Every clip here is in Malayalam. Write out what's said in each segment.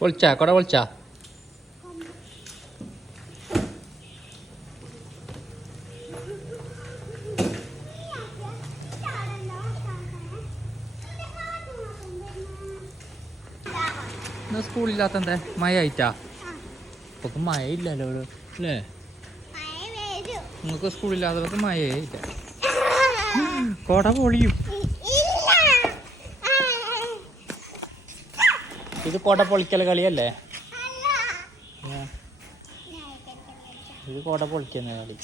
പൊളിച്ചാ കൊട പൊളിച്ചാ ഇന്ന് സ്കൂളില്ലാത്ത എന്താ മഴ ആയിട്ടാ ഇപ്പൊ മഴ ഇല്ലല്ലോ ഇവിടെ അല്ലേ നിങ്ങൾക്ക് സ്കൂളില്ലാത്തവർക്ക് മഴ ആയിട്ട കൊട പൊളിയും. ഇത് കോട്ട പൊളിക്കൽ കളിയല്ലേ? ഇത് കോട്ട പൊളിക്കുന്ന കളി.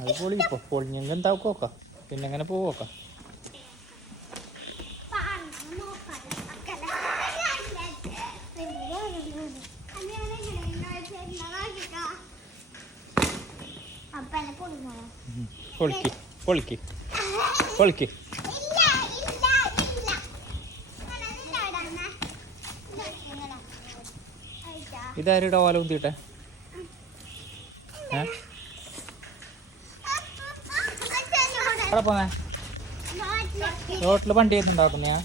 അത് പൊളിയിപ്പോ. പൊളിഞ്ഞെങ്കിൽ എന്താക്കോക്കാം പിന്നെ എങ്ങനെ പോവോക്ക പൊളിക്ക്. പൊളിക്ക്. പൊളിക്ക് ഇല്ല ഇല്ല ഇല്ല ഇങ്ങനെ ഇങ്ങനെ ആയിട്ടാ ഇതാരുടെ ഓല കുത്തിയിട്ടെ അവിടെ പോന്നെ? റോട്ടിൽ വണ്ടി ഞാൻ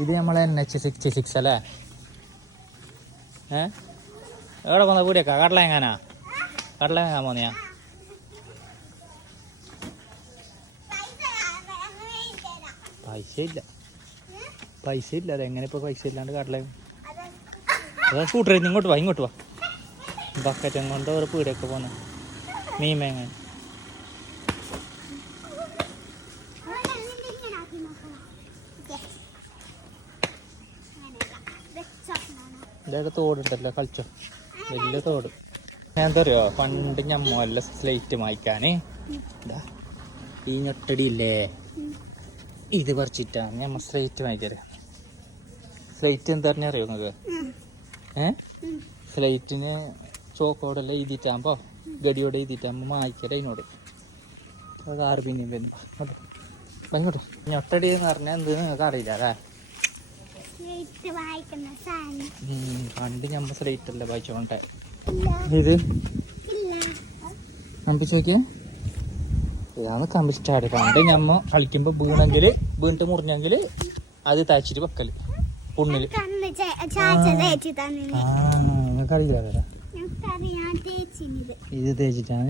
ഇത് നമ്മളെ എൻ എച്ച് സിക്സ് സിക്സ് അല്ലേ? ഏ? എവിടെ പോന്ന? കൂടിയേക്കാ കടലെങ്ങാനാ? കടലെങ്ങാൻ കടല പോന്നെയാ? പൈസ ഇല്ല. പൈസ ഇല്ല. അതെങ്ങനെ ഇപ്പൊ പൈസ ഇല്ലാണ്ട് കടല അതാ. സ്കൂട്ടർ ഇങ്ങോട്ട് വാ ഇങ്ങോട്ട് വാ. ബക്കറ്റും കൊണ്ട് ഒരു പീടിയൊക്കെ പോന്നെ. മീമേങ്ങ ഇതൊക്കെ തോടുണ്ടല്ലോ കളിച്ചോ? വലിയ തോട്. ഞാൻ എന്താ അറിയോ പണ്ട് ഞമ്മല്ല സ്ലേറ്റ് മായ്ക്കാന്. ഈ ഞൊട്ടടി ഇല്ലേ ഇത് പറിച്ചിട്ടാണ് ഞമ്മ സ്ലേറ്റ് വാങ്ങിത്തരാം. സ്ലേറ്റ് എന്താ പറഞ്ഞാൽ അറിയോ നിങ്ങൾക്ക് ഏ? സ്ലേറ്റിന് ചോക്കോടെല്ലാം എഴുതിയിട്ടാകുമ്പോ ഗടിയോടെ എഴുതിയിട്ടാകുമ്പോ മായ്ക്കല അതിനോട് അത് ആറ് പിന്നെയും വരുമ്പോ അതെ ഭയങ്കര ഞൊട്ടടി എന്ന് പറഞ്ഞാൽ എന്ത് നിങ്ങൾക്ക് അറിയില്ല അതാ പണ്ട് ഞമ്മ സ്ലേറ്റ് അല്ലേ വായിച്ചോണ്ടേ? ഇത്? കമ്പിച്ച് നോക്കിയേ. ഇതാണ് കമ്പി സ്റ്റാർട്ട് പണ്ട് ഞമ്മ കളിക്കുമ്പോ വീണെങ്കിൽ വീണിട്ട് മുറിഞ്ഞെങ്കിൽ അത് തയ്ച്ചിട്ട് വെക്കൽ. പുണ്ണിൽ. അറിയില്ല ഇത് തേച്ചിട്ടാണ്.